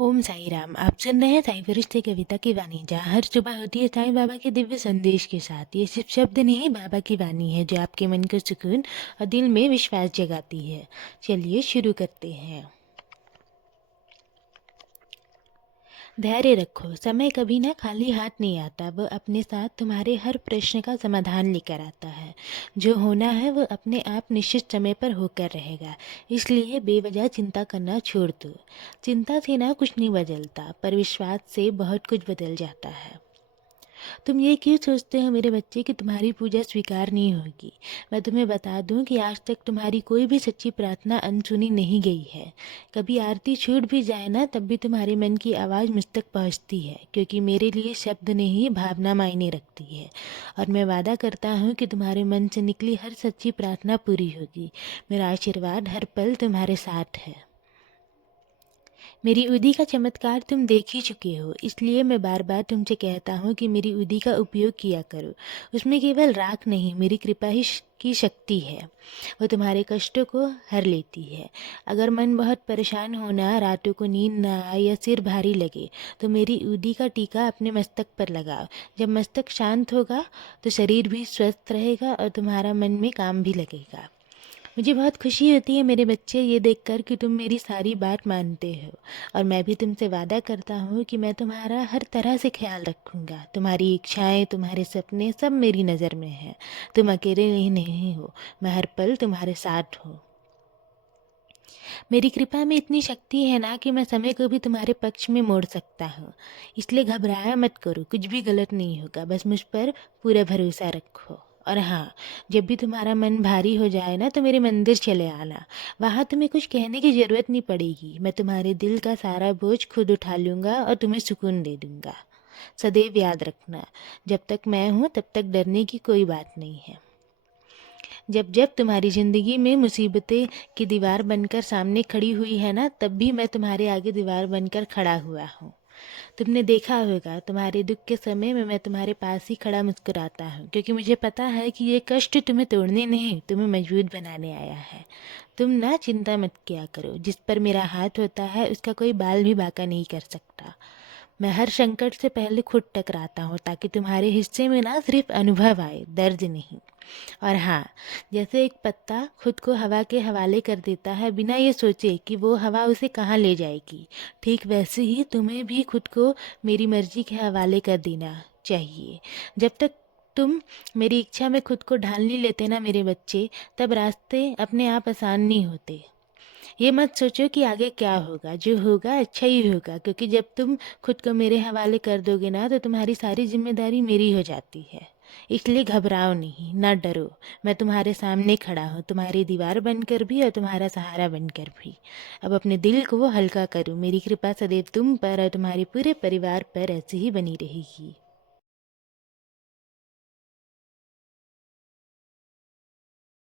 ओम साई राम। आप सुन रहे हैं साई फरिश्ते कविता की वाणी, जहाँ हर सुबह होती है साईं बाबा के दिव्य संदेश के साथ। ये सिर्फ शब्द नहीं, बाबा की वाणी है जो आपके मन को सुकून और दिल में विश्वास जगाती है। चलिए शुरू करते हैं। धैर्य रखो, समय कभी ना खाली हाथ नहीं आता। वह अपने साथ तुम्हारे हर प्रश्न का समाधान लेकर आता है। जो होना है वो अपने आप निश्चित समय पर होकर रहेगा। इसलिए बेवजह चिंता करना छोड़ दो। चिंता से ना कुछ नहीं बदलता, पर विश्वास से बहुत कुछ बदल जाता है। तुम ये क्यों सोचते हो मेरे बच्चे कि तुम्हारी पूजा स्वीकार नहीं होगी? मैं तुम्हें बता दूं कि आज तक तुम्हारी कोई भी सच्ची प्रार्थना अनसुनी नहीं गई है। कभी आरती छूट भी जाए ना, तब भी तुम्हारे मन की आवाज़ मुझ तक पहुंचती है, क्योंकि मेरे लिए शब्द नहीं भावना मायने रखती है। और मैं वादा करता हूँ कि तुम्हारे मन से निकली हर सच्ची प्रार्थना पूरी होगी। मेरा आशीर्वाद हर पल तुम्हारे साथ है। मेरी उदी का चमत्कार तुम देख ही चुके हो, इसलिए मैं बार बार तुमसे कहता हूँ कि मेरी उदी का उपयोग किया करो। उसमें केवल राख नहीं, मेरी कृपा ही की शक्ति है। वो तुम्हारे कष्टों को हर लेती है। अगर मन बहुत परेशान होना, रातों को नींद ना आए या सिर भारी लगे, तो मेरी उदी का टीका अपने मस्तक पर लगाओ। जब मस्तक शांत होगा तो शरीर भी स्वस्थ रहेगा और तुम्हारा मन में काम भी लगेगा। मुझे बहुत खुशी होती है मेरे बच्चे, ये देखकर कि तुम मेरी सारी बात मानते हो। और मैं भी तुमसे वादा करता हूँ कि मैं तुम्हारा हर तरह से ख्याल रखूँगा। तुम्हारी इच्छाएं, तुम्हारे सपने सब मेरी नज़र में हैं। तुम अकेले नहीं हो, मैं हर पल तुम्हारे साथ हूँ। मेरी कृपा में इतनी शक्ति है ना कि मैं समय को भी तुम्हारे पक्ष में मोड़ सकता हूँ। इसलिए घबराया मत करो, कुछ भी गलत नहीं होगा। बस मुझ पर पूरा भरोसा रखो। और हाँ, जब भी तुम्हारा मन भारी हो जाए ना, तो मेरे मंदिर चले आना। वहाँ तुम्हें कुछ कहने की ज़रूरत नहीं पड़ेगी। मैं तुम्हारे दिल का सारा बोझ खुद उठा लूँगा और तुम्हें सुकून दे दूँगा। सदैव याद रखना, जब तक मैं हूँ तब तक डरने की कोई बात नहीं है। जब जब तुम्हारी ज़िंदगी में मुसीबतें की दीवार बनकर सामने खड़ी हुई है ना, तब भी मैं तुम्हारे आगे दीवार बनकर खड़ा हुआ हूँ। तुमने देखा होगा, तुम्हारे दुख के समय में मैं तुम्हारे पास ही खड़ा मुस्कुराता हूँ, क्योंकि मुझे पता है कि ये कष्ट तुम्हें तोड़ने नहीं, तुम्हें मजबूत बनाने आया है। तुम ना चिंता मत किया करो। जिस पर मेरा हाथ होता है उसका कोई बाल भी बांका नहीं कर सकता। मैं हर संकट से पहले खुद टकराता हूँ, ताकि तुम्हारे हिस्से में ना सिर्फ अनुभव आए, दर्द नहीं। और हाँ, जैसे एक पत्ता खुद को हवा के हवाले कर देता है बिना ये सोचे कि वो हवा उसे कहाँ ले जाएगी, ठीक वैसे ही तुम्हें भी खुद को मेरी मर्जी के हवाले कर देना चाहिए। जब तक तुम मेरी इच्छा में खुद को ढाल नहीं लेते ना मेरे बच्चे, तब रास्ते अपने आप आसान नहीं होते। ये मत सोचो कि आगे क्या होगा, जो होगा अच्छा ही होगा, क्योंकि जब तुम खुद को मेरे हवाले कर दोगे ना, तो तुम्हारी सारी जिम्मेदारी मेरी हो जाती है। इसलिए घबराओ नहीं, ना डरो। मैं तुम्हारे सामने खड़ा हूँ, तुम्हारी दीवार बनकर भी और तुम्हारा सहारा बनकर भी। अब अपने दिल को हल्का करो। मेरी कृपा सदैव तुम पर और तुम्हारे पूरे परिवार पर ऐसे ही बनी रहेगी।